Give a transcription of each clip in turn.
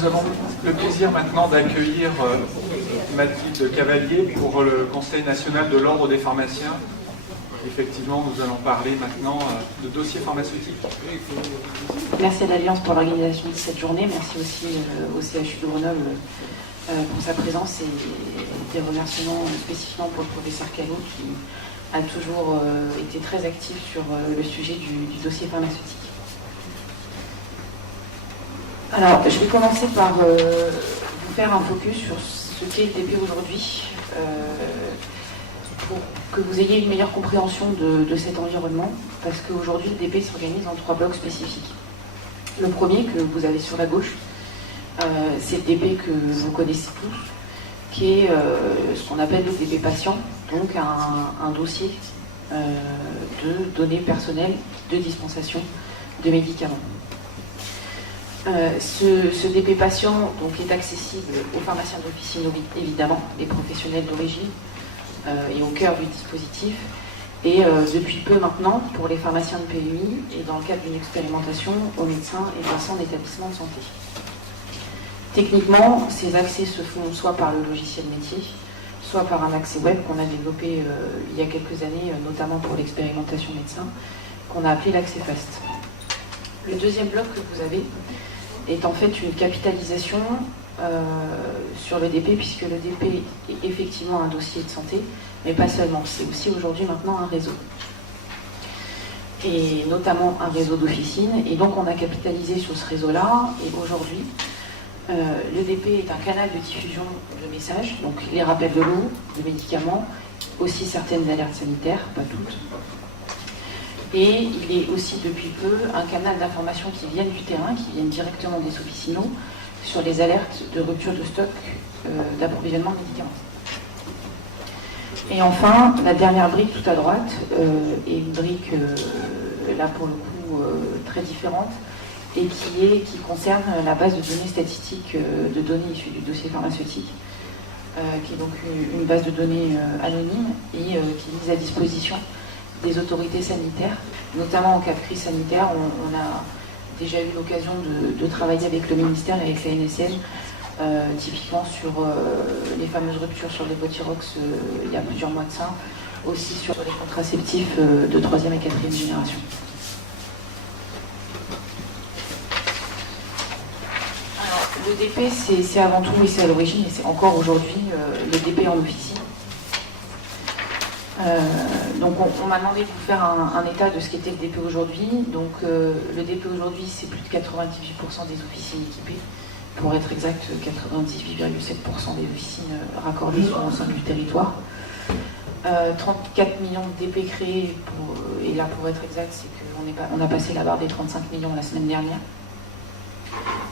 nous avons le plaisir maintenant d'accueillir Mathilde Cavalier pour le Conseil national de l'Ordre des pharmaciens. Effectivement, nous allons parler maintenant de dossiers pharmaceutiques. Merci à l'Alliance pour l'organisation de cette journée. Merci aussi au CHU de Grenoble pour sa présence et des remerciements spécifiquement pour le professeur Callot qui a toujours été très actif sur le sujet du dossier pharmaceutique. Alors, je vais commencer par vous faire un focus sur ce qu'est le DP aujourd'hui, pour que vous ayez une meilleure compréhension de cet environnement, parce qu'aujourd'hui, le DP s'organise en 3 blocs spécifiques. Le premier, que vous avez sur la gauche, c'est le DP que vous connaissez tous, qui est ce qu'on appelle le DP patient, donc un dossier de données personnelles de dispensation de médicaments. Ce DP patient donc, est accessible aux pharmaciens d'officine, évidemment, les professionnels d'origine, et au cœur du dispositif, et depuis peu maintenant pour les pharmaciens de PMI et dans le cadre d'une expérimentation aux médecins et passants d'établissements de santé. Techniquement, ces accès se font soit par le logiciel métier, soit par un accès web qu'on a développé il y a quelques années, notamment pour l'expérimentation médecin, qu'on a appelé l'accès FAST. Le deuxième bloc que vous avez est en fait une capitalisation sur le DP, puisque le DP est effectivement un dossier de santé, mais pas seulement, c'est aussi aujourd'hui maintenant un réseau. Et notamment un réseau d'officines, et donc on a capitalisé sur ce réseau-là, et aujourd'hui, le DP est un canal de diffusion de messages, donc les rappels de l'eau, de médicaments, aussi certaines alertes sanitaires, pas toutes. Et il est aussi depuis peu un canal d'information qui viennent du terrain, qui viennent directement des officinaux, sur les alertes de rupture de stock d'approvisionnement médicamentaire. Et enfin, la dernière brique tout à droite est une brique, là pour le coup, très différente, et qui concerne la base de données statistiques de données issues du dossier pharmaceutique, qui est donc une base de données anonyme et qui est mise à disposition des autorités sanitaires, notamment en cas de crise sanitaire. On a déjà eu l'occasion de travailler avec le ministère et avec la NSM, typiquement sur les fameuses ruptures sur les Botirox il y a plusieurs mois de ça, aussi sur les contraceptifs de 3e et 4e génération. Alors, le DP, c'est avant tout, et c'est à l'origine, et c'est encore aujourd'hui, le DP en officine. Donc on m'a demandé de vous faire un état de ce qu'était le DP aujourd'hui. Donc le DP aujourd'hui, c'est plus de 98% des officines équipées. Pour être exact, 98,7% des officines raccordées sont au sein du territoire. 34 millions de DP créés, et là pour être exact, c'est qu'on a passé la barre des 35 millions la semaine dernière.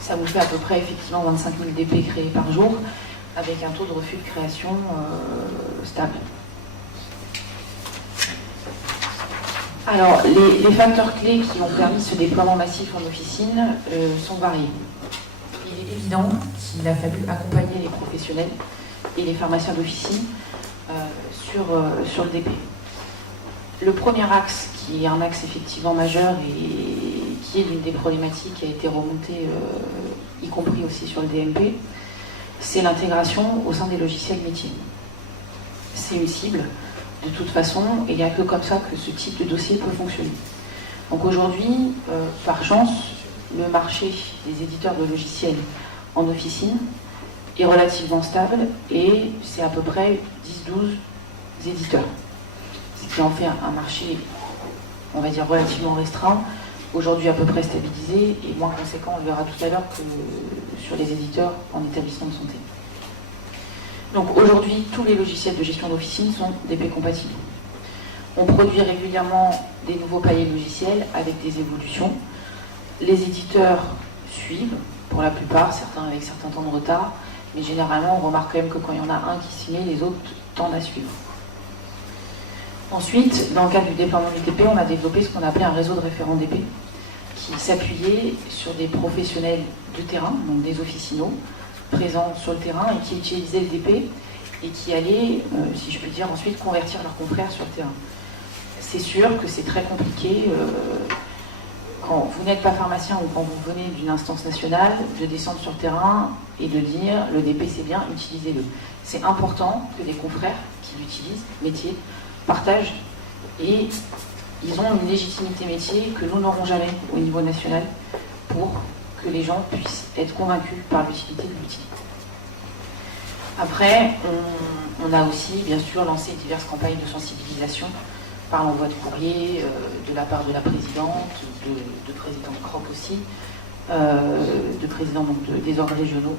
Ça vous fait à peu près effectivement 25 000 DP créés par jour, avec un taux de refus de création stable. Alors, les facteurs clés qui ont permis ce déploiement massif en officine sont variés. Il est évident qu'il a fallu accompagner les professionnels et les pharmaciens d'officine sur le DP. Le premier axe, qui est un axe effectivement majeur et qui est l'une des problématiques qui a été remontée, y compris aussi sur le DMP, c'est l'intégration au sein des logiciels métiers. C'est une cible. De toute façon, et il n'y a que comme ça que ce type de dossier peut fonctionner. Donc aujourd'hui, par chance, le marché des éditeurs de logiciels en officine est relativement stable et c'est à peu près 10-12 éditeurs. Ce qui en fait un marché, on va dire, relativement restreint, aujourd'hui à peu près stabilisé et moins conséquent, on le verra tout à l'heure, que sur les éditeurs en établissement de santé. Donc aujourd'hui, tous les logiciels de gestion d'officine sont DP compatibles. On produit régulièrement des nouveaux paliers logiciels avec des évolutions. Les éditeurs suivent, pour la plupart, certains avec certains temps de retard, mais généralement on remarque quand même que quand il y en a un qui s'y met, les autres tendent à suivre. Ensuite, dans le cadre du déploiement du DP, on a développé ce qu'on appelait un réseau de référents DP, qui s'appuyait sur des professionnels de terrain, donc des officinaux, présents sur le terrain et qui utilisaient le DP et qui allaient, si je puis dire, ensuite convertir leurs confrères sur le terrain. C'est sûr que c'est très compliqué quand vous n'êtes pas pharmacien ou quand vous venez d'une instance nationale, de descendre sur le terrain et de dire le DP c'est bien, utilisez-le. C'est important que les confrères qui l'utilisent, métiers, partagent, et ils ont une légitimité métier que nous n'aurons jamais au niveau national pour que les gens puissent être convaincus par l'utilité de l'outil. Après, on a aussi bien sûr lancé diverses campagnes de sensibilisation par l'envoi de courrier de la part de la présidente, de président Croc aussi, de président donc, des ordres régionaux,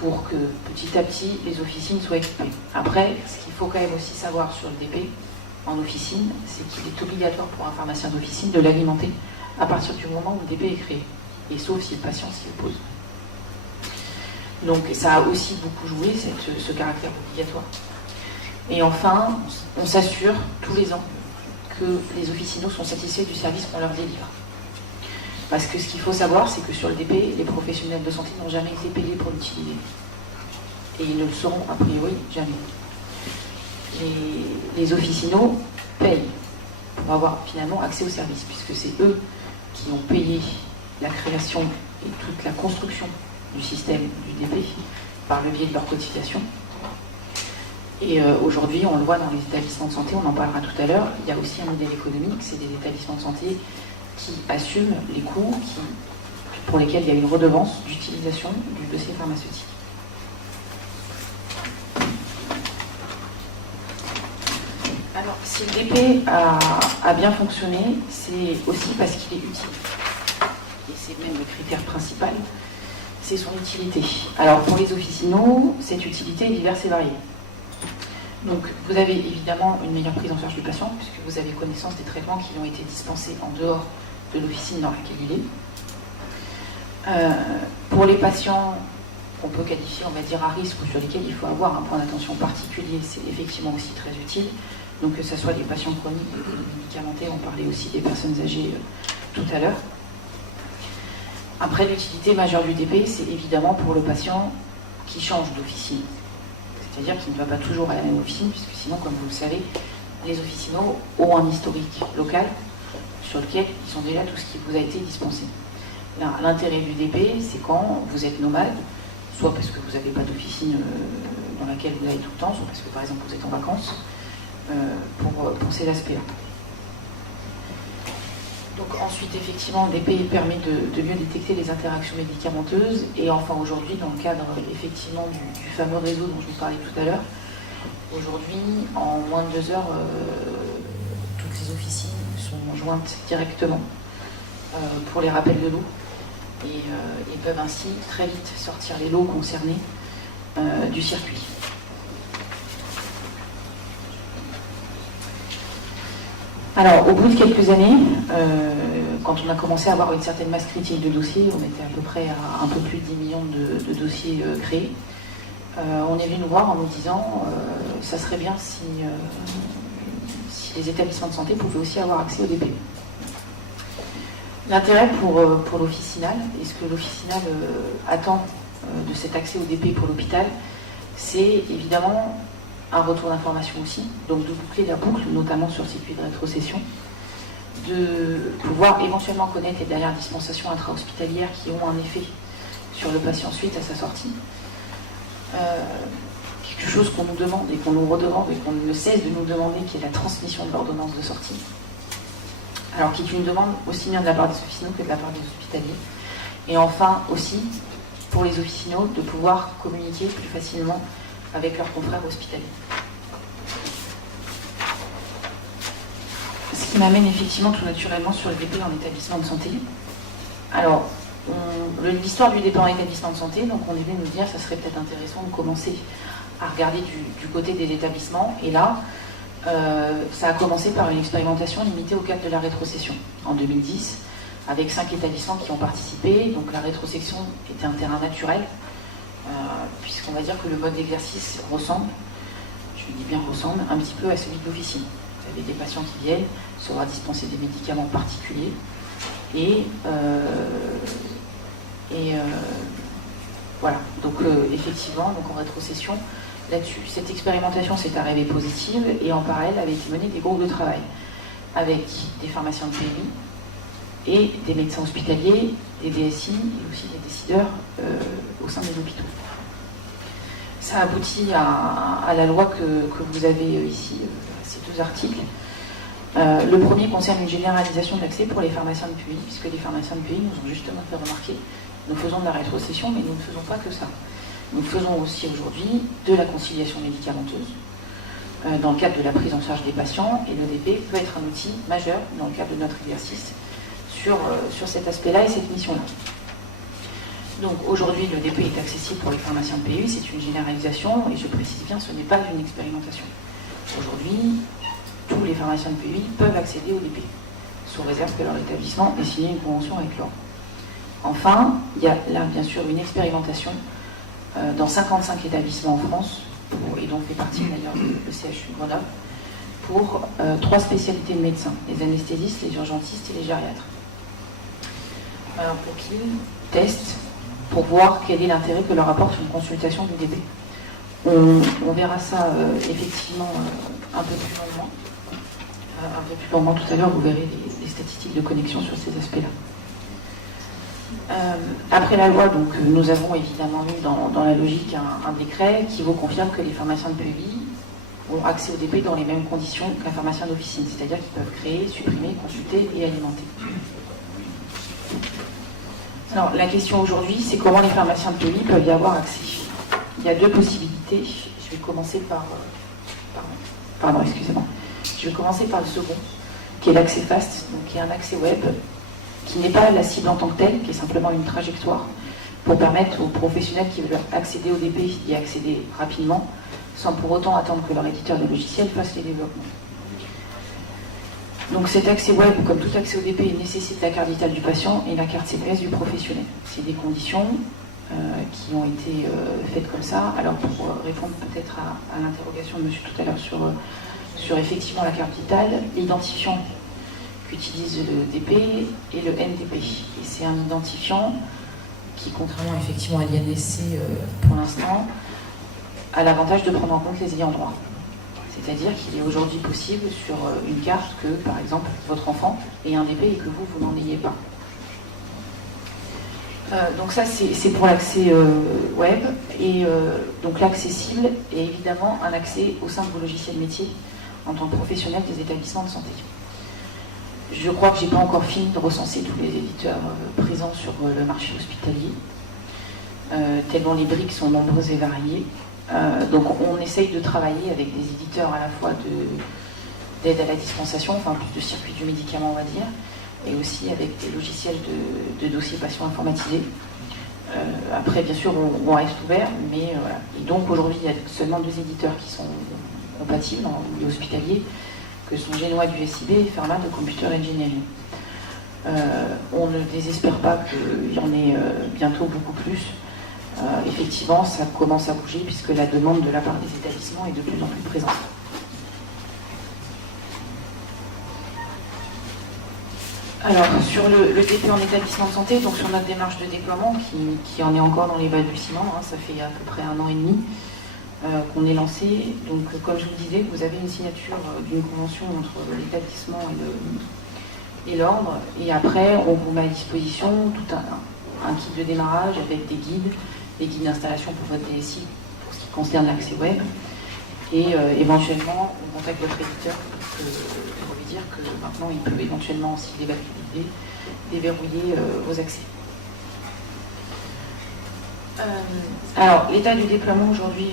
pour que petit à petit les officines soient équipées. Après, ce qu'il faut quand même aussi savoir sur le DP en officine, c'est qu'il est obligatoire pour un pharmacien d'officine de l'alimenter à partir du moment où le DP est créé, et sauf si le patient s'y oppose. Donc ça a aussi beaucoup joué, ce caractère obligatoire. Et enfin, on s'assure tous les ans que les officinaux sont satisfaits du service qu'on leur délivre. Parce que ce qu'il faut savoir, c'est que sur le DP, les professionnels de santé n'ont jamais été payés pour l'utiliser. Et ils ne le seront a priori jamais. Les officinaux payent pour avoir finalement accès au service, puisque c'est eux qui ont payé la création et toute la construction du système du DP par le biais de leur cotisation. Et aujourd'hui, on le voit dans les établissements de santé, on en parlera tout à l'heure, il y a aussi un modèle économique, c'est des établissements de santé qui assument les coûts pour lesquels il y a une redevance d'utilisation du dossier pharmaceutique. Alors, si le DP a bien fonctionné, c'est aussi parce qu'il est utile. Et c'est même le critère principal, c'est son utilité. Alors, pour les officinaux, cette utilité est diverse et variée. Donc, vous avez évidemment une meilleure prise en charge du patient, puisque vous avez connaissance des traitements qui ont été dispensés en dehors de l'officine dans laquelle il est. Pour les patients qu'on peut qualifier, on va dire, à risque ou sur lesquels il faut avoir un point d'attention particulier, c'est effectivement aussi très utile. Donc, que ce soit les patients chroniques ou médicamentés, on parlait aussi des personnes âgées tout à l'heure. Après, l'utilité majeure du DP, c'est évidemment pour le patient qui change d'officine. C'est-à-dire qu'il ne va pas toujours à la même officine, puisque sinon, comme vous le savez, les officinaux ont un historique local sur lequel ils ont déjà tout ce qui vous a été dispensé. L'intérêt du DP, c'est quand vous êtes nomade, soit parce que vous n'avez pas d'officine dans laquelle vous allez tout le temps, soit parce que par exemple vous êtes en vacances, pour ces aspects-là. Donc ensuite, effectivement, le DP permet de mieux détecter les interactions médicamenteuses. Et enfin, aujourd'hui, dans le cadre, effectivement, du fameux réseau dont je vous parlais tout à l'heure, aujourd'hui, en moins de 2 heures, toutes les officines sont jointes directement pour les rappels de lots. Et peuvent ainsi très vite sortir les lots concernés du circuit. Alors, au bout de quelques années, quand on a commencé à avoir une certaine masse critique de dossiers, on était à peu près à un peu plus de 10 millions de dossiers créés, on est venu nous voir en nous disant ça serait bien si les établissements de santé pouvaient aussi avoir accès au DP. L'intérêt pour l'officinal, et ce que l'officinal attend de cet accès au DP pour l'hôpital, c'est évidemment un retour d'information aussi, donc de boucler la boucle, notamment sur le circuit de rétrocession, de pouvoir éventuellement connaître les dernières dispensations intra-hospitalières qui ont un effet sur le patient suite à sa sortie. Quelque chose qu'on nous demande et qu'on nous redemande et qu'on ne cesse de nous demander, qui est la transmission de l'ordonnance de sortie. Alors qui est une demande aussi bien de la part des officinaux que de la part des hospitaliers. Et enfin aussi, pour les officinaux, de pouvoir communiquer plus facilement avec leurs confrères hospitaliers. Ce qui m'amène effectivement tout naturellement sur le DP en établissement de santé. Alors, l'histoire du DP en établissement de santé, donc on est venu nous dire que ça serait peut-être intéressant de commencer à regarder du côté des établissements. Et là, ça a commencé par une expérimentation limitée au cadre de la rétrocession en 2010, avec 5 établissements qui ont participé. Donc la rétrocession était un terrain naturel, puisqu'on va dire que le mode d'exercice ressemble, je dis bien ressemble, un petit peu à celui de l'officine. Vous avez des patients qui viennent se voir dispenser des médicaments particuliers et voilà. Donc effectivement, donc en rétrocession, là-dessus, cette expérimentation s'est arrivée positive et en parallèle avait été menée des groupes de travail avec des pharmaciens de PMI, et des médecins hospitaliers, des DSI et aussi des décideurs au sein des hôpitaux. Ça aboutit à la loi que vous avez ici, ces deux articles. Le premier concerne une généralisation de l'accès pour les pharmaciens de PUI, puisque les pharmaciens de PUI nous ont justement fait remarquer, nous faisons de la rétrocession, mais nous ne faisons pas que ça. Nous faisons aussi aujourd'hui de la conciliation médicamenteuse dans le cadre de la prise en charge des patients, et l'EDP peut être un outil majeur dans le cadre de notre exercice sur cet aspect-là et cette mission-là. Donc aujourd'hui, l'EDP est accessible pour les pharmaciens de PUI, c'est une généralisation, et je précise bien, ce n'est pas une expérimentation. Aujourd'hui, tous les pharmaciens de PUI peuvent accéder au DP, sous réserve que leur établissement ait signé une convention avec l'ordre. Enfin, il y a là bien sûr une expérimentation dans 55 établissements en France, et dont fait partie d'ailleurs le CHU Grenoble, pour 3 spécialités de médecins, les anesthésistes, les urgentistes et les gériatres. Pour qu'ils testent, pour voir quel est l'intérêt que leur apporte une consultation du DP. On verra ça effectivement un peu plus longuement. Un peu plus longuement tout à l'heure, vous verrez les statistiques de connexion sur ces aspects-là. Après la loi, donc, nous avons évidemment eu dans la logique un décret qui vous confirme que les pharmaciens de PUI ont accès au DP dans les mêmes conditions qu'un pharmacien d'officine, c'est-à-dire qu'ils peuvent créer, supprimer, consulter et alimenter. Alors, la question aujourd'hui, c'est comment les pharmaciens de PUI peuvent y avoir accès. Il y a 2 possibilités. Je vais commencer par... Pardon, excusez-moi. Je vais commencer par le second, qui est l'accès FAST, donc qui est un accès web, qui n'est pas la cible en tant que telle, qui est simplement une trajectoire pour permettre aux professionnels qui veulent accéder au DP d'y accéder rapidement, sans pour autant attendre que leur éditeur de logiciels fasse les développements. Donc cet accès web, comme tout accès au DP, nécessite la carte vitale du patient et la carte CPS du professionnel. C'est des conditions qui ont été faites comme ça. Alors pour répondre peut-être à l'interrogation de monsieur tout à l'heure sur effectivement la carte vitale, l'identifiant qu'utilise le DP et le NDP. Et c'est un identifiant qui, contrairement effectivement à l'INSC pour l'instant, a l'avantage de prendre en compte les ayants droit. C'est-à-dire qu'il est aujourd'hui possible sur une carte que, par exemple, votre enfant ait un DP et que vous n'en ayez pas. Donc ça, c'est pour l'accès web. Et donc l'accès cible est évidemment un accès au sein de vos logiciels métiers en tant que professionnel des établissements de santé. Je crois que je n'ai pas encore fini de recenser tous les éditeurs présents sur le marché hospitalier, tellement les briques sont nombreuses et variées. Donc on essaye de travailler avec des éditeurs à la fois d'aide à la dispensation, enfin plus de circuit du médicament on va dire, et aussi avec des logiciels de dossiers patients informatisés. Après bien sûr on reste ouvert, mais voilà. Et donc aujourd'hui il y a seulement 2 éditeurs qui sont compatibles dans le milieu hospitalier, que sont Génois du SIB et Fermat de Computer Engineering. On ne désespère pas qu'il y en ait bientôt beaucoup plus. Effectivement, ça commence à bouger puisque la demande de la part des établissements est de plus en plus présente. Alors, sur le DP en établissement de santé, donc sur notre démarche de déploiement, qui en est encore dans les balbutiements, ça fait à peu près 1 an et demi qu'on est lancé. Donc, comme je vous disais, vous avez une signature d'une convention entre l'établissement et l'ordre, et après, on vous met à disposition tout un kit de démarrage avec des guides d'installation pour votre DSI pour ce qui concerne l'accès web, et éventuellement, on contacte votre éditeur pour lui dire que maintenant, il peut éventuellement, s'il est validé, déverrouiller vos accès. Alors, l'état du déploiement aujourd'hui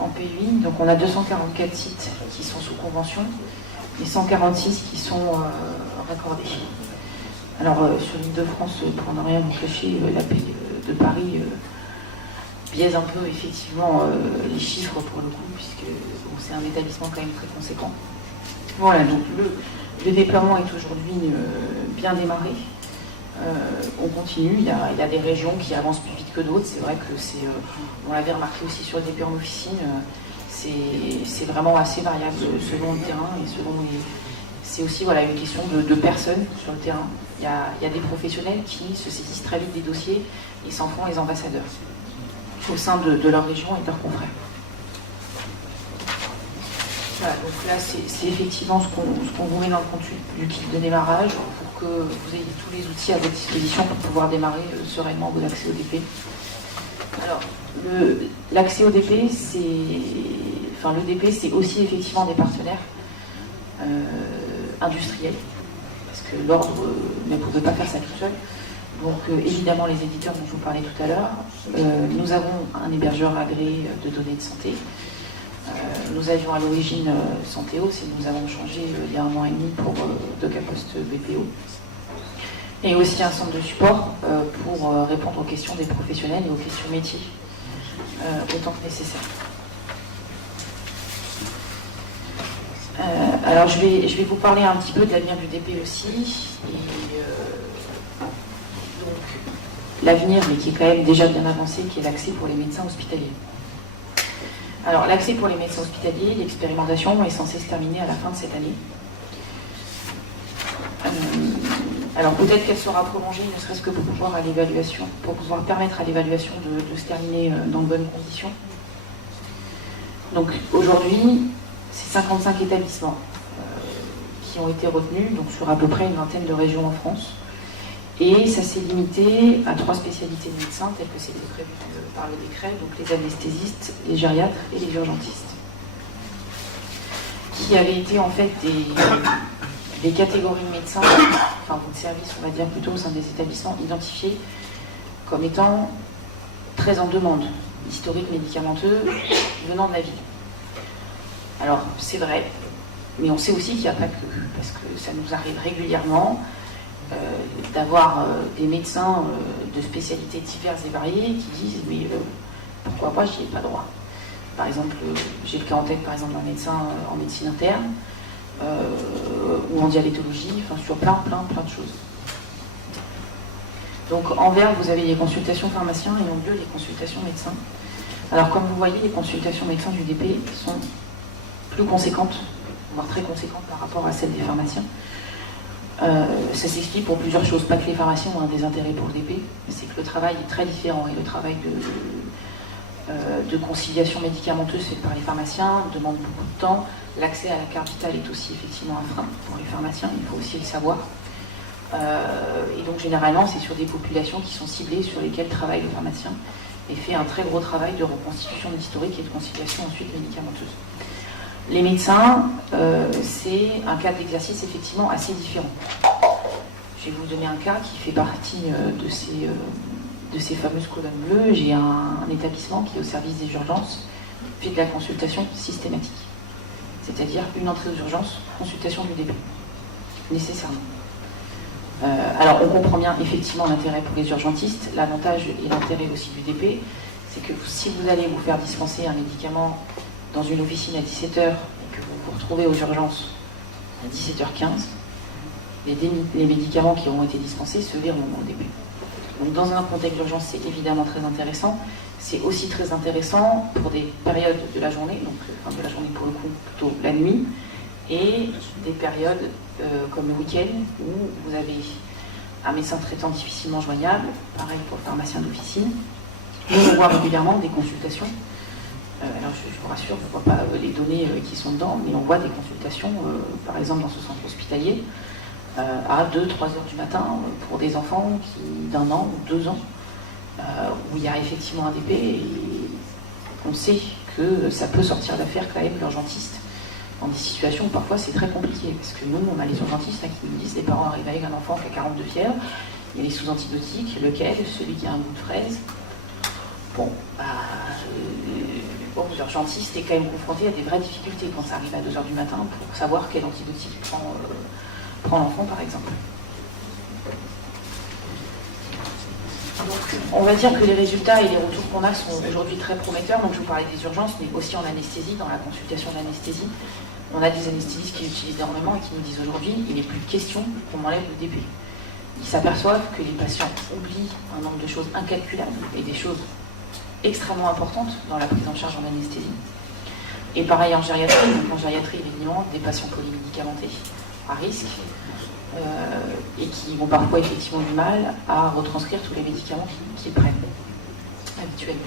en PUI, donc on a 244 sites qui sont sous convention et 146 qui sont raccordés. Alors, sur l'Île-de-France, pour ne rien vous cacher, la paix de Paris biaise un peu effectivement les chiffres pour le coup, puisque bon, c'est un établissement quand même très conséquent. Voilà, donc le déploiement est aujourd'hui bien démarré. On continue, il y a des régions qui avancent plus vite que d'autres, c'est vrai que on l'avait remarqué aussi sur le DP en officine, c'est vraiment assez variable selon le terrain et selon les... C'est aussi voilà, une question de personnes sur le terrain. Il y a des professionnels qui se saisissent très vite des dossiers et s'en font les ambassadeurs au sein de leur région et de leurs confrères. Voilà, donc là c'est effectivement ce qu'on vous met dans le contenu du kit de démarrage pour que vous ayez tous les outils à votre disposition pour pouvoir démarrer sereinement vos accès au DP. Alors, l'accès au DP, le DP, c'est aussi effectivement des partenaires industriels, parce que l'ordre ne pouvait pas faire ça tout seul. Donc évidemment les éditeurs dont je vous parlais tout à l'heure. Nous avons un hébergeur agréé de données de santé. Nous avions à l'origine Santéos et nous avons changé il y a 1 an et demi pour DocaPost BPO. Et aussi un centre de support pour répondre aux questions des professionnels et aux questions métiers autant que nécessaire. Alors je vais vous parler un petit peu de l'avenir du DP aussi. Donc l'avenir, mais qui est quand même déjà bien avancé, qui est l'accès pour les médecins hospitaliers. Alors l'accès pour les médecins hospitaliers, l'expérimentation est censée se terminer à la fin de cette année. Alors peut-être qu'elle sera prolongée, ne serait-ce que pour pouvoir permettre à l'évaluation de se terminer dans de bonnes conditions. Donc aujourd'hui, c'est 55 établissements qui ont été retenus, donc sur à peu près une vingtaine de régions en France. Et ça s'est limité à 3 spécialités de médecins, telles que c'était prévu par le décret, donc les anesthésistes, les gériatres et les urgentistes, qui avaient été en fait des catégories de médecins, enfin de services, on va dire plutôt au sein des établissements, identifiés comme étant très en demande, historique médicamenteux, venant de la ville. Alors c'est vrai, mais on sait aussi qu'il n'y a pas que, parce que ça nous arrive régulièrement d'avoir des médecins de spécialités diverses et variées qui disent mais pourquoi pas, j'y ai pas droit. Par exemple, j'ai le cas en tête par exemple d'un médecin en médecine interne ou en diabétologie, enfin sur plein de choses. Donc en vert vous avez les consultations pharmaciens et en bleu les consultations médecins. Alors comme vous voyez, les consultations médecins du DP sont plus conséquentes, voire très conséquentes par rapport à celles des pharmaciens. Ça s'explique pour plusieurs choses, pas que les pharmaciens ont un désintérêt pour le DP, mais c'est que le travail est très différent et le travail de conciliation médicamenteuse fait par les pharmaciens demande beaucoup de temps. L'accès à la carte vitale est aussi effectivement un frein pour les pharmaciens, il faut aussi le savoir. Et donc généralement c'est sur des populations qui sont ciblées, sur lesquelles travaille le pharmacien et fait un très gros travail de reconstitution de l'historique et de conciliation ensuite médicamenteuse. Les médecins, c'est un cas d'exercice effectivement assez différent. Je vais vous donner un cas qui fait partie de ces fameuses colonnes bleues. J'ai un établissement qui, au service des urgences, fait de la consultation systématique. C'est-à-dire une entrée aux urgences, consultation du DP, nécessairement. Alors on comprend bien effectivement l'intérêt pour les urgentistes. L'avantage et l'intérêt aussi du DP, c'est que si vous allez vous faire dispenser un médicament dans une officine à 17h et que vous vous retrouvez aux urgences à 17h15, les médicaments qui auront été dispensés se verront au DP. Donc dans un contexte d'urgence, c'est évidemment très intéressant. C'est aussi très intéressant pour des périodes de la journée, donc enfin de la journée pour le coup, plutôt la nuit, et des périodes comme le week-end où vous avez un médecin traitant difficilement joignable, pareil pour le pharmacien d'officine. Nous on voit régulièrement des consultations. Alors je vous rassure, on ne voit pas les données qui sont dedans, mais on voit des consultations, par exemple dans ce centre hospitalier, à 2-3 heures du matin pour des enfants d'1 an ou 2 ans, où il y a effectivement un DP et on sait que ça peut sortir d'affaire quand même l'urgentiste dans des situations où parfois c'est très compliqué, parce que nous, on a les urgentistes là, qui nous disent les parents arrivent avec un enfant qui a 42 fièvres, il y a les sous-antibiotiques, lequel, celui qui a un goût de fraise. Bon, l'urgentiste est quand même confronté à des vraies difficultés quand ça arrive à 2h du matin pour savoir quel antibiotique prend l'enfant par exemple. Donc, on va dire que les résultats et les retours qu'on a sont aujourd'hui très prometteurs. Donc je vous parlais des urgences, mais aussi en anesthésie, dans la consultation d'anesthésie. On a des anesthésistes qui l'utilisent énormément et qui nous disent aujourd'hui il n'est plus question qu'on m'enlève le DP. Ils s'aperçoivent que les patients oublient un nombre de choses incalculables et des choses extrêmement importantes dans la prise en charge en anesthésie. Et pareil en gériatrie, donc en gériatrie évidemment des patients polymédicamentés à risque et qui ont parfois effectivement du mal à retranscrire tous les médicaments qu'ils prennent habituellement.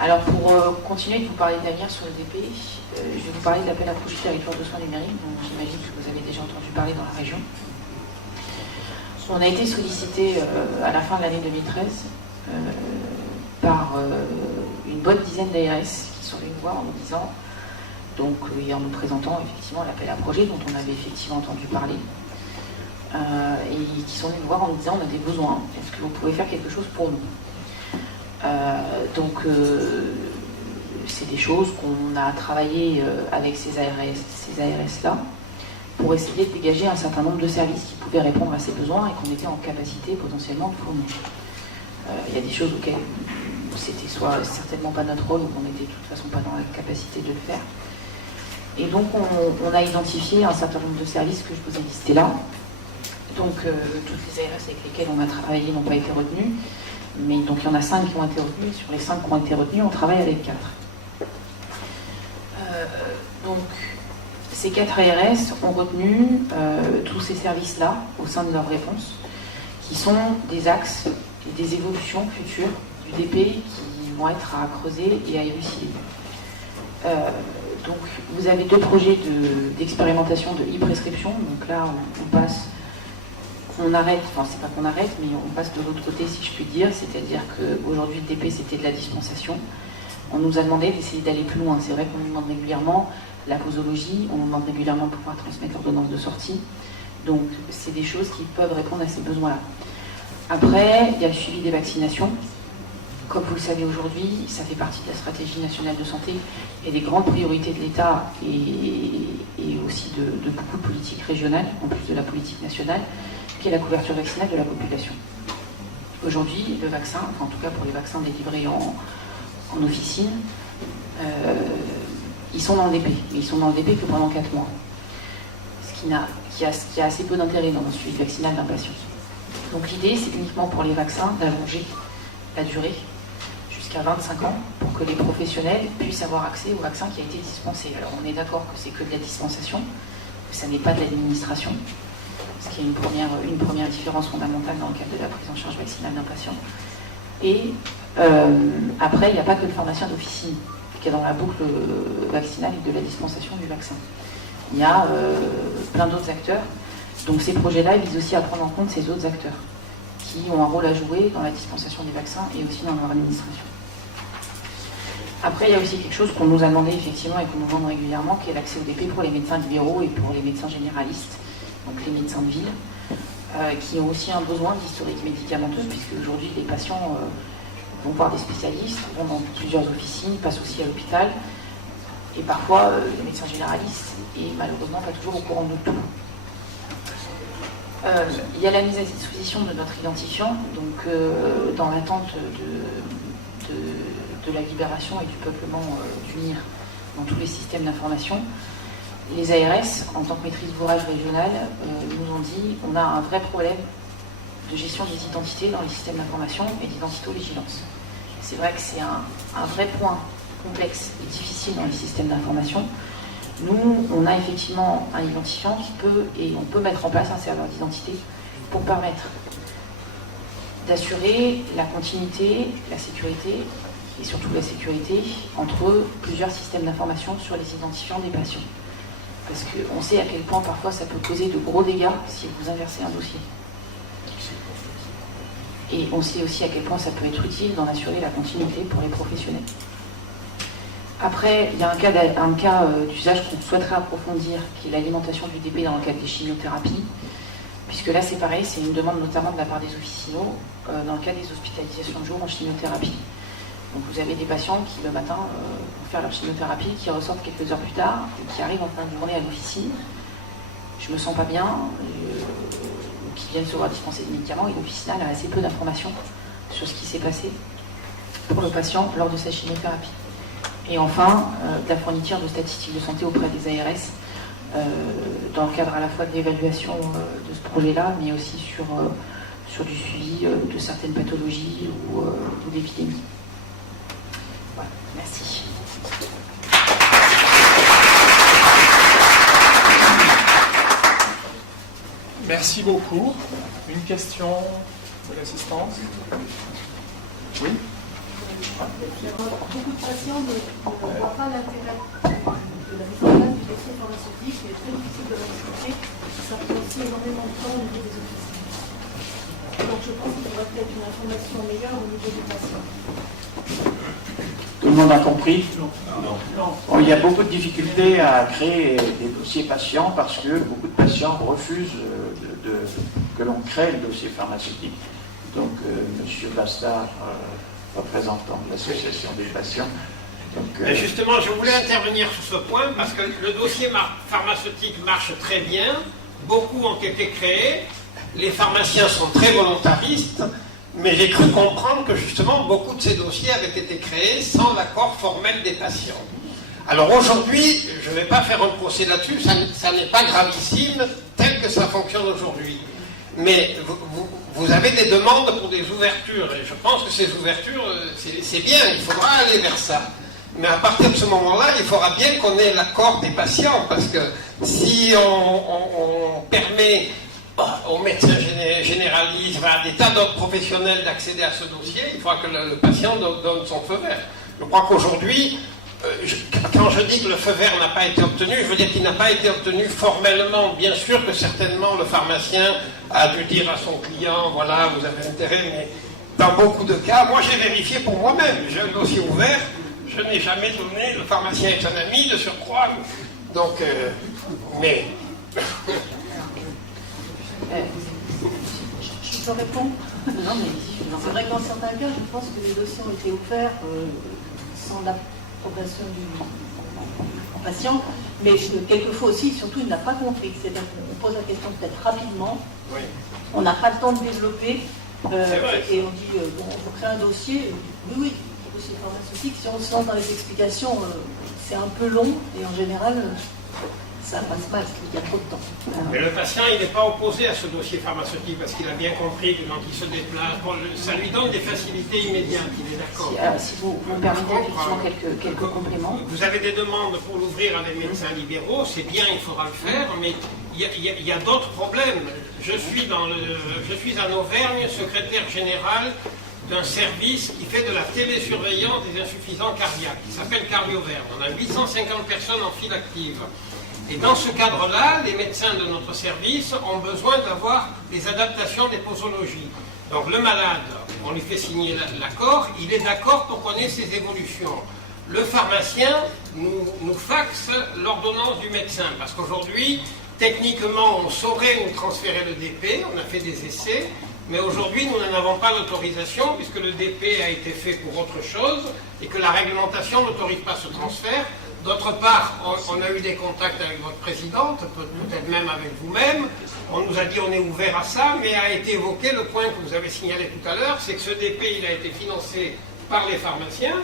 Alors pour continuer de vous parler de l'avenir sur le DP, je vais vous parler de l'appel à projet territoire de soins numériques, dont j'imagine que vous avez déjà entendu parler dans la région. On a été sollicité à la fin de l'année 2013 par une bonne dizaine d'ARS qui sont venus nous voir en nous disant, donc, et en nous présentant effectivement l'appel à projet dont on avait effectivement entendu parler, et qui sont venus nous voir en nous disant on a des besoins, est-ce que vous pouvez faire quelque chose pour nous? C'est des choses qu'on a travaillé avec ces ARS-là pour essayer de dégager un certain nombre de services qui pouvaient répondre à ces besoins et qu'on était en capacité potentiellement de fournir. Il y a des choses auxquelles c'était soit certainement pas notre rôle ou qu'on n'était de toute façon pas dans la capacité de le faire. Et donc on a identifié un certain nombre de services que je vous ai listés là. Donc toutes les ARS avec lesquelles on a travaillé n'ont pas été retenues, mais donc il y en a 5 qui ont été retenues. Sur les 5 qui ont été retenues, on travaille avec 4. Donc ces 4 ARS ont retenu tous ces services-là au sein de leurs réponses, qui sont des axes et des évolutions futures du DP qui vont être à creuser et à élucider. Donc vous avez 2 projets d'expérimentation de e-prescription. Donc là on arrête, enfin c'est pas qu'on arrête, mais on passe de l'autre côté si je puis dire, c'est-à-dire qu'aujourd'hui le DP c'était de la dispensation. On nous a demandé d'essayer d'aller plus loin. C'est vrai qu'on nous demande régulièrement la posologie, on nous demande régulièrement de pouvoir transmettre l'ordonnance de sortie. Donc c'est des choses qui peuvent répondre à ces besoins-là. Après, il y a le suivi des vaccinations. Comme vous le savez aujourd'hui, ça fait partie de la stratégie nationale de santé et des grandes priorités de l'État et aussi de beaucoup de politiques régionales, en plus de la politique nationale, qui est la couverture vaccinale de la population. Aujourd'hui, le vaccin, enfin en tout cas pour les vaccins délivrés en officine, ils sont dans le DP, mais ils sont dans le DP que pendant 4 mois, qui a assez peu d'intérêt dans le suivi vaccinal d'un patient. Donc l'idée, c'est uniquement pour les vaccins d'allonger la durée jusqu'à 25 ans pour que les professionnels puissent avoir accès au vaccin qui a été dispensé. Alors on est d'accord que c'est que de la dispensation, que ça n'est pas de l'administration, ce qui est une première différence fondamentale dans le cadre de la prise en charge vaccinale d'un patient. Et après, il n'y a pas que le pharmacien d'officine qui est dans la boucle vaccinale et de la dispensation du vaccin. Il y a plein d'autres acteurs. Donc ces projets-là visent aussi à prendre en compte ces autres acteurs qui ont un rôle à jouer dans la dispensation des vaccins et aussi dans leur administration. Après, il y a aussi quelque chose qu'on nous a demandé effectivement et qu'on nous demande régulièrement, qui est l'accès au DP pour les médecins libéraux et pour les médecins généralistes, donc les médecins de ville, qui ont aussi un besoin d'historique médicamenteux, puisque aujourd'hui les patients vont voir des spécialistes, vont dans plusieurs officines, passent aussi à l'hôpital, et parfois les médecins généralistes, et malheureusement pas toujours au courant de tout. Il y a la mise à disposition de notre identifiant, donc dans l'attente de la libération et du peuplement du NIR dans tous les systèmes d'information. Les ARS, en tant que maîtrise d'ouvrage régionale, nous ont dit on a un vrai problème de gestion des identités dans les systèmes d'information et d'identito-vigilance. C'est vrai que c'est un vrai point complexe et difficile dans les systèmes d'information. Nous, on a effectivement un identifiant qui peut, et on peut mettre en place un serveur d'identité pour permettre d'assurer la continuité, la sécurité, et surtout la sécurité entre plusieurs systèmes d'information sur les identifiants des patients. Parce qu'on sait à quel point parfois ça peut causer de gros dégâts si vous inversez un dossier. Et on sait aussi à quel point ça peut être utile d'en assurer la continuité pour les professionnels. Après, il y a un cas d'usage qu'on souhaiterait approfondir, qui est l'alimentation du DP dans le cadre des chimiothérapies, puisque là c'est pareil, c'est une demande notamment de la part des officinaux dans le cadre des hospitalisations de jour en chimiothérapie. Donc vous avez des patients qui le matin vont faire leur chimiothérapie, qui ressortent quelques heures plus tard, et qui arrivent en fin de journée à l'officine. Je me sens pas bien, qui viennent se voir dispenser des médicaments, et l'officinal a assez peu d'informations sur ce qui s'est passé pour le patient lors de sa chimiothérapie. Et enfin, la fourniture de statistiques de santé auprès des ARS, dans le cadre à la fois de l'évaluation de ce projet-là, mais aussi sur du suivi de certaines pathologies ou d'épidémies. Voilà, merci. Merci beaucoup. Une question de l'assistance? Oui? Beaucoup de patients ne voient pas l'intérêt de la réforme du dossier pharmaceutique, il est très difficile de l'expliquer. Ça prend aussi énormément de temps au niveau des officines. Donc je pense qu'il faudrait peut-être une information meilleure au niveau des patients. Tout le monde a compris? Bon, il y a beaucoup de difficultés à créer des dossiers patients parce que beaucoup de patients refusent que l'on crée le dossier pharmaceutique. Donc, M. Bastard, représentant de l'association des patients. Donc, Et justement, je voulais intervenir sur ce point parce que le dossier pharmaceutique marche très bien. Beaucoup ont été créés. Les pharmaciens sont très volontaristes. Mais j'ai cru comprendre que justement, beaucoup de ces dossiers avaient été créés sans l'accord formel des patients. Alors aujourd'hui, je ne vais pas faire un procès là-dessus, ça n'est pas gravissime tel que ça fonctionne aujourd'hui. Mais vous avez des demandes pour des ouvertures, et je pense que ces ouvertures, c'est bien, il faudra aller vers ça. Mais à partir de ce moment-là, il faudra bien qu'on ait l'accord des patients, parce que si on permet aux médecins généralistes, à des tas d'autres professionnels d'accéder à ce dossier, il faudra que le patient donne son feu vert. Je crois qu'aujourd'hui, quand je dis que le feu vert n'a pas été obtenu, je veux dire qu'il n'a pas été obtenu formellement. Bien sûr que certainement le pharmacien a dû dire à son client, voilà, vous avez intérêt, mais dans beaucoup de cas, moi j'ai vérifié pour moi-même, j'ai un dossier ouvert, je n'ai jamais donné, le pharmacien est un ami de surcroît, donc, mais... Je peux répondre? Non, mais C'est vrai que dans certains cas, je pense que les dossiers ont été offerts sans l'approbation du patient, mais quelquefois aussi, surtout, il n'a pas compris. C'est-à-dire qu'on pose la question peut-être rapidement, Oui. on n'a pas le temps de développer, vrai. et on dit, bon, on crée un dossier, oui, dossier pharmaceutique, si on se lance dans les explications, c'est un peu long, et en général, ça passe pas, parce qu'il y a trop de temps. Mais le patient, il n'est pas opposé à ce dossier pharmaceutique parce qu'il a bien compris que quand il se déplace, bon, ça lui donne des facilités immédiates, il est d'accord. si vous me permettez effectivement quelques compléments. Vous avez des demandes pour l'ouvrir à des médecins libéraux, c'est bien, il faudra le faire, mais il y a d'autres problèmes. Je suis en Auvergne, secrétaire général d'un service qui fait de la télésurveillance des insuffisants cardiaques, qui s'appelle Cardioverne. On a 850 personnes en file active. Et dans ce cadre-là, les médecins de notre service ont besoin d'avoir des adaptations des posologies. Donc le malade, on lui fait signer l'accord, il est d'accord pour qu'on ait ces évolutions. Le pharmacien nous faxe l'ordonnance du médecin, parce qu'aujourd'hui, techniquement, on saurait nous transférer le DP, on a fait des essais, mais aujourd'hui, nous n'en avons pas l'autorisation, puisque le DP a été fait pour autre chose, et que la réglementation n'autorise pas ce transfert. D'autre part, on a eu des contacts avec votre présidente, peut-être même avec vous-même. On nous a dit on est ouvert à ça, mais a été évoqué le point que vous avez signalé tout à l'heure, c'est que ce DP il a été financé par les pharmaciens.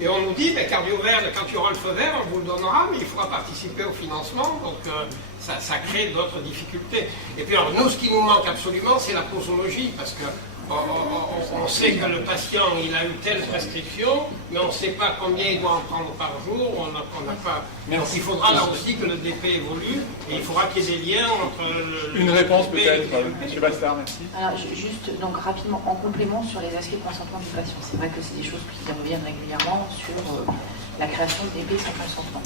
Et on nous dit, Cardioverne, quand il y aura le feu vert, on vous le donnera, mais il faudra participer au financement. Donc ça crée d'autres difficultés. Et puis alors, nous, ce qui nous manque absolument, c'est la posologie, parce que on sait que le patient il a eu telle prescription, mais on ne sait pas combien il doit en prendre par jour. On n'a pas. Donc il faudra là aussi que le DP évolue et il faudra qu'il y ait des liens entre Une réponse DP peut-être, et M. Bastard, merci. Alors, juste donc rapidement en complément sur les aspects consentement du patient. C'est vrai que c'est des choses qui reviennent régulièrement sur la création de DP sans consentement.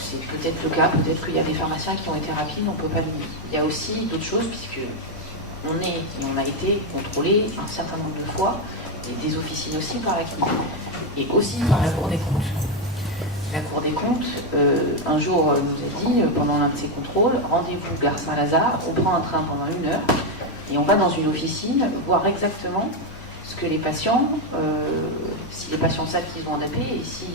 C'est peut-être le cas, peut-être qu'il y a des pharmaciens qui ont été rapides, on ne peut pas le dire. Il y a aussi d'autres choses, puisque on a été contrôlé un certain nombre de fois, et des officines aussi par la CNIL, et aussi par la Cour des comptes. La Cour des comptes, un jour, nous a dit, pendant l'un de ses contrôles, rendez-vous gare Saint-Lazare, on prend un train pendant 1 heure, et on va dans une officine voir exactement ce que les patients, si les patients savent qu'ils vont en AP, et si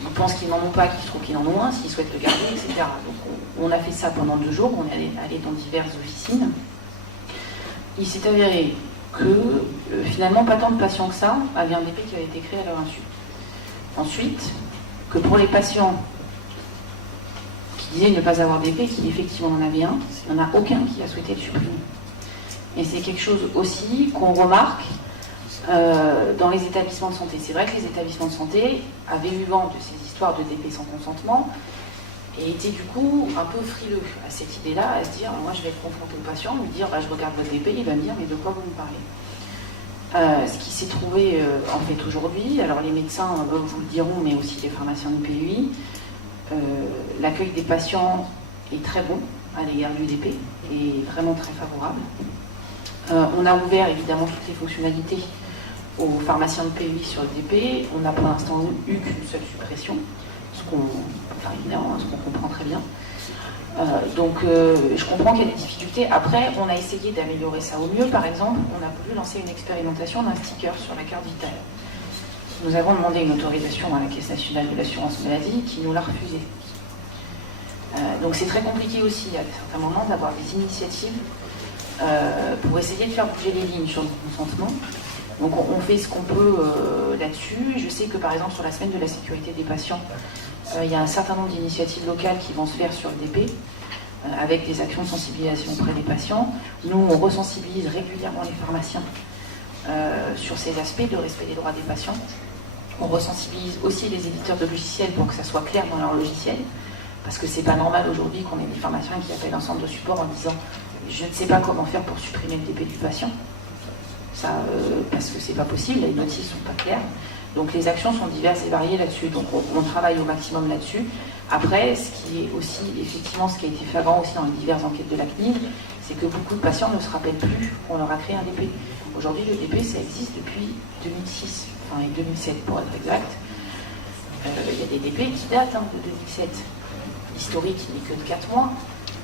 ils pensent qu'ils n'en ont pas, qu'ils trouvent qu'ils en ont un, s'ils souhaitent le garder, etc. Donc on a fait ça pendant 2 jours, on est allé dans diverses officines. Il s'est avéré que finalement pas tant de patients que ça avaient un DP qui avait été créé à leur insu. Ensuite, que pour les patients qui disaient ne pas avoir DP, qui effectivement en avaient un, il n'y en a aucun qui a souhaité le supprimer. Et c'est quelque chose aussi qu'on remarque dans les établissements de santé. C'est vrai que les établissements de santé avaient eu vent de ces histoires de DP sans consentement et étaient du coup un peu frileux à cette idée-là, à se dire, moi je vais être confronté au patient, lui dire, je regarde votre DP, il va me dire, mais de quoi vous me parlez? Ce qui s'est trouvé en fait aujourd'hui, alors les médecins vous le diront, mais aussi les pharmaciens du PUI, l'accueil des patients est très bon. à l'égard du DP est vraiment très favorable. On a ouvert évidemment toutes les fonctionnalités aux pharmaciens de PUI sur le DP. On n'a pour l'instant eu qu'une seule suppression, ce qu'on comprend très bien. Je comprends qu'il y a des difficultés. Après, on a essayé d'améliorer ça au mieux. Par exemple, on a voulu lancer une expérimentation d'un sticker sur la carte vitale. Nous avons demandé une autorisation à la Caisse nationale de l'assurance maladie qui nous l'a refusée. Donc c'est très compliqué aussi à certains moments d'avoir des initiatives pour essayer de faire bouger les lignes sur le consentement. Donc on fait ce qu'on peut là-dessus. Je sais que par exemple sur la semaine de la sécurité des patients, il y a un certain nombre d'initiatives locales qui vont se faire sur le DP avec des actions de sensibilisation auprès des patients. Nous, on resensibilise régulièrement les pharmaciens sur ces aspects de respect des droits des patients. On resensibilise aussi les éditeurs de logiciels pour que ça soit clair dans leur logiciel, parce que c'est pas normal aujourd'hui qu'on ait des pharmaciens qui appellent un centre de support en disant « je ne sais pas comment faire pour supprimer le DP du patient ». Parce que c'est pas possible, les notices sont pas claires. Donc les actions sont diverses et variées là-dessus. Donc on travaille au maximum là-dessus. Après, ce qui est aussi, effectivement, ce qui a été flagrant aussi dans les diverses enquêtes de la CNIL, c'est que beaucoup de patients ne se rappellent plus qu'on leur a créé un DP. Aujourd'hui, le DP, ça existe depuis 2006, enfin 2007 pour être exact. Il y a des DP qui datent de 2007. L'historique n'est que de 4 mois,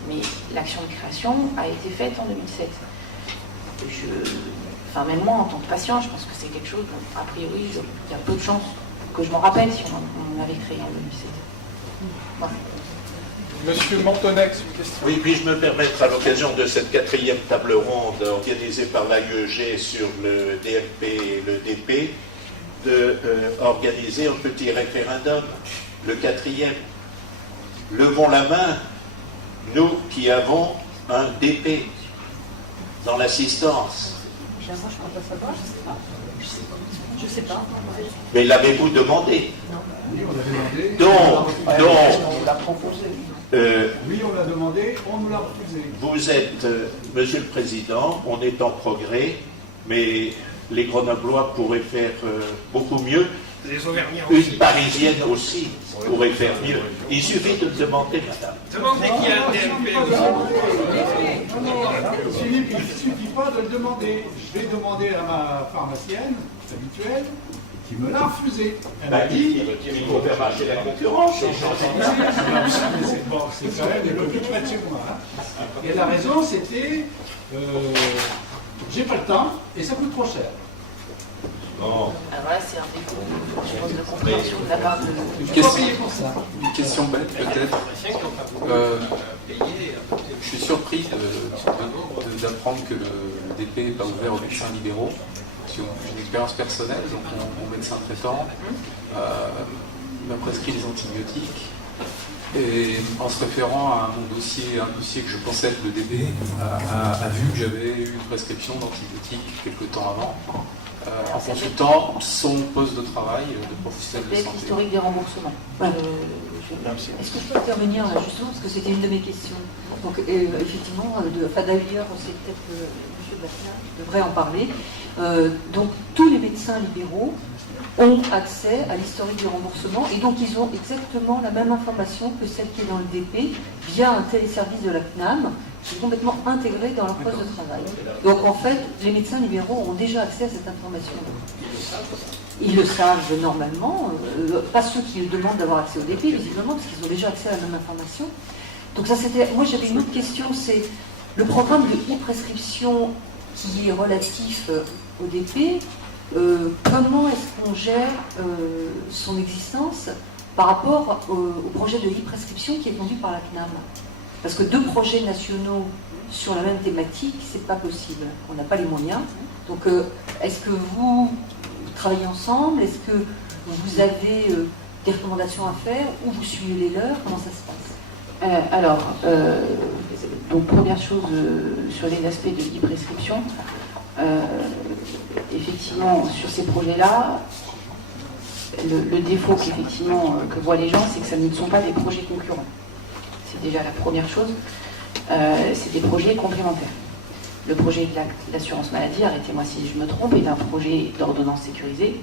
mais l'action de création a été faite en 2007. Même moi, en tant que patient, je pense que c'est quelque chose dont, a priori, il y a peu de chances que je m'en rappelle si on avait créé en 2007. Voilà. Monsieur Mantonex, une question. Oui, puis-je me permettre, à l'occasion de cette 4e table ronde organisée par l'AUEG sur le DMP et le DP, d'organiser un petit référendum, le 4e. Levons la main, nous qui avons un DP dans l'assistance. Moi, je ne peux pas savoir, je ne sais pas. Mais l'avez-vous demandé? Oui, on l'a demandé. On l'a proposé. Oui, on l'a demandé, on nous l'a refusé. Vous êtes, Monsieur le Président, on est en progrès, mais les Grenoblois pourraient faire beaucoup mieux. Les Auvergnats aussi. Une Parisienne aussi pourrait faire mieux. Il suffit de le demander, madame. Demandez qu'il y a un DMP aussi. Il ne suffit pas de le demander. Je l'ai demandé à ma pharmacienne habituelle, qui me l'a refusé. Elle m'a dit... Il faut faire marcher la concurrence. C'est quand même des copies près de chez moi. Et la raison, c'était... j'ai pas le temps et ça coûte trop cher. Bon. Alors là, c'est un défaut, je pense, de compréhension de la part de... Une question bête, peut-être. Je suis surpris d'apprendre que le DP n'est pas ouvert aux médecins libéraux. J'ai une expérience personnelle, donc mon médecin traitant m'a prescrit des antibiotiques. Et en se référant à un dossier que je pensais être le DP, a vu que j'avais eu une prescription d'antibiotiques quelque temps avant. En consultant son poste de travail de professionnel de C'est santé. l'historique des remboursements. Est-ce que je peux intervenir là, justement, parce que c'était une de mes questions. Donc, effectivement, d'ailleurs, c'est peut-être M. Bastien qui devrait en parler. Donc, tous les médecins libéraux ont accès à l'historique du remboursement et donc ils ont exactement la même information que celle qui est dans le DP via un téléservice de la CNAM qui est complètement intégré dans leur poste de travail. Donc en fait, les médecins libéraux ont déjà accès à cette information. Ils le savent normalement, pas ceux qui demandent d'avoir accès au DP, visiblement, parce qu'ils ont déjà accès à la même information. Donc ça c'était... Moi j'avais une autre question, c'est le programme de e-prescription qui est relatif au DP. Comment est-ce qu'on gère son existence par rapport au projet de e-prescription qui est conduit par la CNAM? Parce que 2 projets nationaux sur la même thématique, c'est pas possible. On n'a pas les moyens. Donc, est-ce que vous travaillez ensemble? Est-ce que vous avez des recommandations à faire ou vous suivez les leurs? Comment ça se passe? Donc première chose sur les aspects de e-prescription. Effectivement, sur ces projets-là, le défaut que voient les gens, c'est que ça ne sont pas des projets concurrents. C'est déjà la première chose. C'est des projets complémentaires. Le projet de l'assurance maladie, arrêtez-moi si je me trompe, est un projet d'ordonnance sécurisée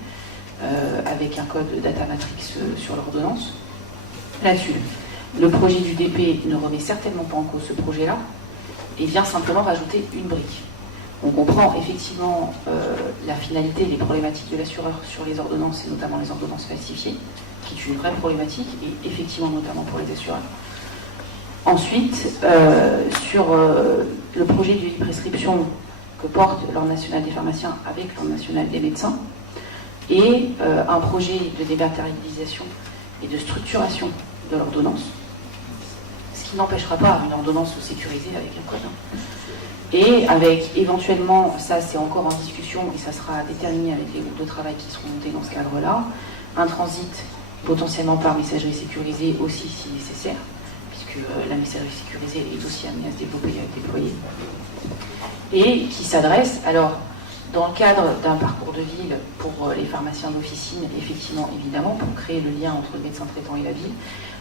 avec un code data matrix sur l'ordonnance. Là-dessus. Le projet du DP ne remet certainement pas en cause ce projet-là et vient simplement rajouter une brique. On comprend effectivement la finalité et les problématiques de l'assureur sur les ordonnances, et notamment les ordonnances falsifiées, qui est une vraie problématique, et effectivement notamment pour les assureurs. Ensuite, sur le projet de prescription que porte l'Ordre national des pharmaciens avec l'Ordre national des médecins, et un projet de dématérialisation et de structuration de l'ordonnance, ce qui n'empêchera pas une ordonnance sécurisée avec un code. Et avec éventuellement, ça c'est encore en discussion et ça sera déterminé avec les groupes de travail qui seront montés dans ce cadre-là, un transit potentiellement par messagerie sécurisée aussi si nécessaire, puisque la messagerie sécurisée est aussi amenée à se développer et à être déployée. Et qui s'adresse, alors, dans le cadre d'un parcours de ville pour les pharmaciens d'officine, effectivement, évidemment, pour créer le lien entre le médecin traitant et la ville.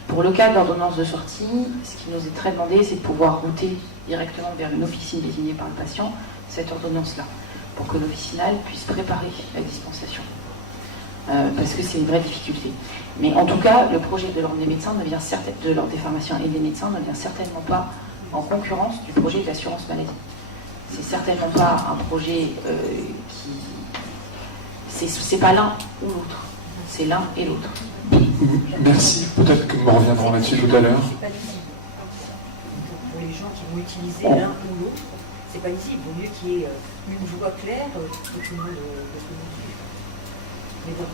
Pour le cas de l'ordonnance de sortie, ce qui nous est très demandé, c'est de pouvoir router directement vers une officine désignée par le patient cette ordonnance-là, pour que l'officinal puisse préparer la dispensation. Parce que c'est une vraie difficulté. Mais en tout cas, le projet de l'ordre des médecins ne vient de l'ordre des pharmaciens et des médecins ne vient certainement pas en concurrence du projet de l'assurance maladie. C'est certainement pas un projet qui... C'est pas l'un ou l'autre. C'est l'un et l'autre. Merci. Peut-être que nous reviendrons là-dessus tout à l'heure. C'est pas lisible. Pour les gens qui vont utiliser l'un ou l'autre, c'est pas lisible. Il vaut mieux qu'il y ait une voie claire pour tout le monde suivre. Mais bon.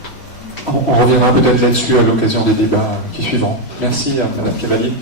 On reviendra peut-être là-dessus à l'occasion des débats qui suivront. Merci, Madame Cavalier.